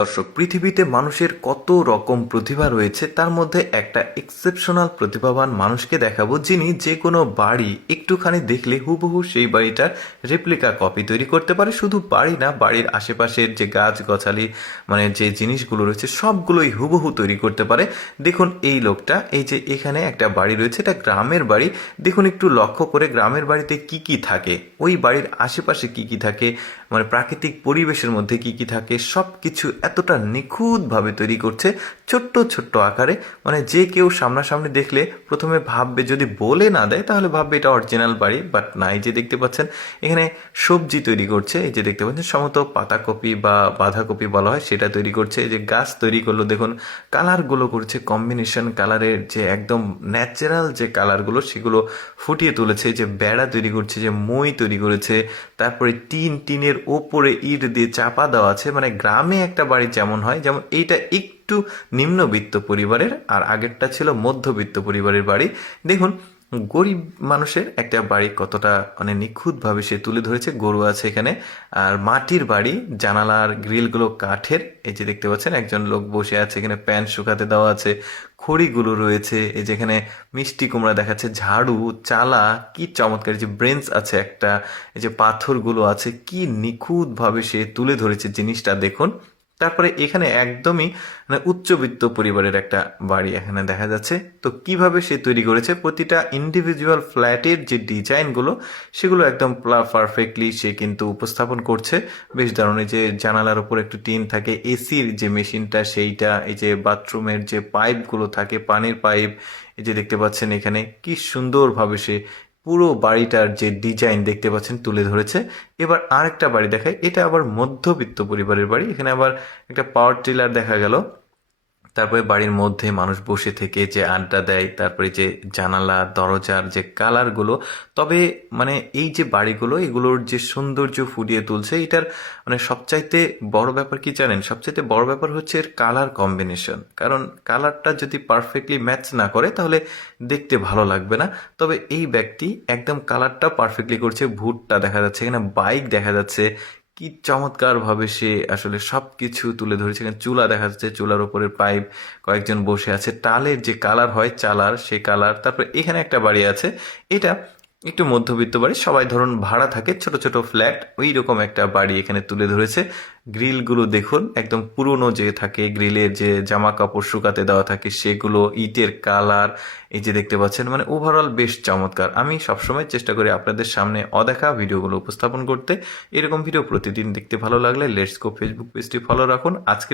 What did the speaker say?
দর্শক, পৃথিবীতে মানুষের কত রকম প্রতিভা রয়েছে, তার মধ্যে একটা এক্সেপশনাল প্রতিভাবান মানুষকে দেখাবো, যিনি যে কোনো বাড়ি একটুখানি দেখলে হুবহু সেই বাড়িটার রেপ্লিকা কপি তৈরি করতে পারে। শুধু বাড়ি না, বাড়ির আশেপাশের যে গাছ গছালি মানে যে জিনিসগুলো রয়েছে সবগুলোই হুবহু তৈরি করতে পারে। দেখুন এই লোকটা, এই যে এখানে একটা বাড়ি রয়েছে, এটা গ্রামের বাড়ি। দেখুন একটু লক্ষ্য করে গ্রামের বাড়িতে কি কি থাকে, ওই বাড়ির আশেপাশে কি কি থাকে, মানে প্রাকৃতিক পরিবেশের মধ্যে কি কি থাকে, সব কিছু এতটা নিখুঁতভাবে তৈরি করছে ছোট্ট ছোট্ট আকারে। মানে যে কেউ সামনাসামনি দেখলে প্রথমে ভাববে, যদি বলে না দেয় তাহলে ভাববে এটা অরিজিনাল বাড়ি, বাট না। এই যে দেখতে পাচ্ছেন এখানে সবজি তৈরি করছে, এই যে দেখতে পাচ্ছেন সম্ভবত পাতাকপি বা বাঁধাকপি বলা হয়, সেটা তৈরি করছে। এই যে গাছ তৈরি করলো, দেখুন কালারগুলো করছে, কম্বিনেশন কালারের যে একদম ন্যাচারাল যে কালারগুলো সেগুলো ফুটিয়ে তুলেছে। যে বেড়া তৈরি করছে, যে মই তৈরি করেছে, তারপরে টিনের ওপরে ইট দিয়ে চাপা দেওয়া আছে। মানে গ্রামে একটা বাড়ি যেমন হয়, যেমন এইটা একটু নিম্নবিত্ত পরিবারের, আর আগেরটা ছিল মধ্যবিত্ত পরিবারের বাড়ি। দেখুন গরিব মানুষের একটা বাড়ি কতটা মানে নিখুঁতভাবে সে তুলে ধরেছে। গরু আছে এখানে, আর মাটির বাড়ি, জানালার গ্রিলগুলো কাঠের। এই যে দেখতে পাচ্ছেন একজন লোক বসে আছে, এখানে প্যান্ট শুকাতে দেওয়া আছে, খড়িগুলো রয়েছে। এই যেখানে মিষ্টি কুমড়া দেখাচ্ছে, ঝাড়ু, চালা, কি চমৎকার। এই যে ব্রেঞ্চ আছে একটা, এই যে পাথরগুলো আছে, কি নিখুঁতভাবে সে তুলে ধরেছে জিনিসটা দেখুন। তারপরে এখানে একদমই মানে উচ্চবিত্ত পরিবারের একটা বাড়ি এখানে দেখা যাচ্ছে। তো কিভাবে সে তৈরি করেছে, প্রতিটা ইন্ডিভিজুয়াল ফ্ল্যাটের যে ডিজাইনগুলো সেগুলো একদম পারফেক্টলি সে কিন্তু উপস্থাপন করছে। বেশ দারুণ। এই যে জানালার উপর একটু টিন থাকে, এসির যে মেশিনটা সেইটা, এই যে বাথরুমের যে পাইপগুলো থাকে, পানির পাইপ, এই যে দেখতে পাচ্ছেন এখানে কি সুন্দরভাবে সে পুরো বাড়িটার যে ডিজাইন দেখতে পাচ্ছেন তুলে ধরেছে। এবার আরেকটা বাড়ি দেখায়, এটা আবার মধ্যবিত্ত পরিবারের বাড়ি। এখানে আবার একটা পাওয়ার টিলার দেখা গেল। তারপরে বাড়ির মধ্যে মানুষ বসে থেকে যে আড্ডা দেয়, তারপরে যে জানালা দরজার যে কালারগুলো। তবে মানে এই যে বাড়িগুলো, এগুলোর যে সৌন্দর্য ফুটিয়ে তুলছে, এটার মানে সবচাইতে বড় ব্যাপার কি জানেন? সবচাইতে বড় ব্যাপার হচ্ছে এর কালার কম্বিনেশন। কারণ কালারটা যদি পারফেক্টলি ম্যাচ না করে তাহলে দেখতে ভালো লাগবে না। তবে এই ব্যক্তি একদম কালারটা পারফেক্টলি করছে। ভুট্টা দেখা যাচ্ছে, এখানে বাইক দেখা যাচ্ছে, কি চমৎকার ভাবে সে আসলে সবকিছু তুলে ধরেছে। এখানে চুলা দেখা যাচ্ছে, চুলার উপরে পাইপ, কয়েকজন বসে আছে, টালের যে কালার হয় চালার সে কালার। তারপরে এখানে একটা বাড়ি আছে, এটা একটু মধ্যবিত্ত বাড়ি, সবাই ধরুন ভাড়া থাকে, ছোট ছোট ফ্ল্যাট, ওই রকম একটা বাড়ি এখানে তুলে ধরেছে। গ্রিলগুলো দেখুন একদম পুরনো যে থাকে, গ্রিলের যে জামা কাপড় শুকাতে দেওয়া থাকে সেগুলো, ইটের কালার, এই যে দেখতে পাচ্ছেন। মানে ওভারঅল বেশ চমৎকার। আমি সবসময় চেষ্টা করি আপনাদের সামনে অদেখা ভিডিওগুলো উপস্থাপন করতে। এরকম ভিডিও প্রতিদিন দেখতে ভালো লাগলে লেটস গো ফেসবুক পেজটি ফলো রাখুন। আজকে